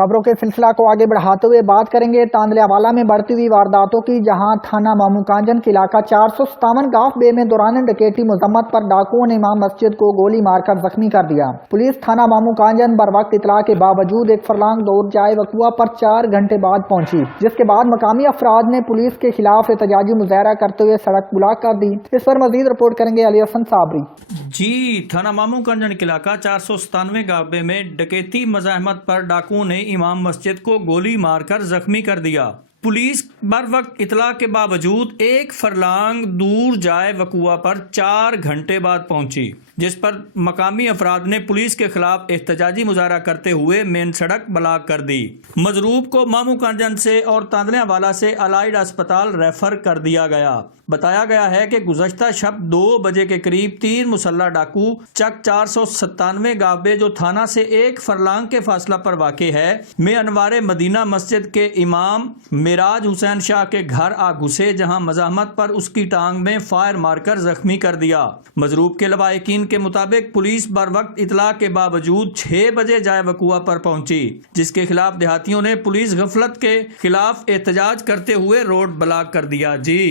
खबरों के सिलसिला को आगे बढ़ाते हुए बात करेंगे तांदलियावाला में बढ़ती हुई वारदातों की, जहां थाना मामूकांजन के इलाका 457 गांव बे में दौरान डकैती मजम्मत पर डाकुओं ने इमाम मस्जिद को गोली मारकर जख्मी कर दिया। पुलिस थाना मामूकांजन बर वक्त इतला के बावजूद एक फरलांग दूर जाए वकुआ पर 4 घंटे बाद पहुंची, जिसके बाद मकामी अफराद ने पुलिस के खिलाफ एहतजाजी मुजाहरा करते हुए सड़क ब्लॉक कर दी। इस पर मजीद रिपोर्ट करेंगे अली हसन साबरी। जी, थाना मामूकांजन के इलाका 497 गांव में डकैती मज़ाहमत पर डाकुओं ने इमाम मस्जिद को गोली मारकर जख्मी कर दिया। पुलिस बर वक्त इतला के बावजूद एक फरलांग दूर जाए वकुआ पर 4 घंटे बाद पहुंची, जिस पर मकामी अफराद ने पुलिस के खिलाफ एहतजाजी मुजाहरा करते हुए मेन सड़क ब्लॉक कर दी। मजरूब को मामूकांजन से और तांदलियावाला से अलाइड अस्पताल रेफर कर दिया गया। बताया गया है कि गुज़श्ता शब 2 बजे के करीब 3 मुसल्ला डाकू चक 497 गावे, जो थाना से एक फरलांग के फासला पर वाक़े है, में अनवारे मदीना मस्जिद के इमाम मिराज हुसैन शाह के घर आ घुसे, जहां मज़ाहमत पर उसकी टांग में फायर मारकर जख्मी कर दिया। मजरूब के लवाहिकीन के मुताबिक पुलिस बर वक्त इतला के बावजूद 6 बजे जाए वकुआ पर पहुंची, जिसके खिलाफ देहातियों ने पुलिस गफलत के खिलाफ एहतजाज करते हुए रोड ब्लॉक कर दिया। जी।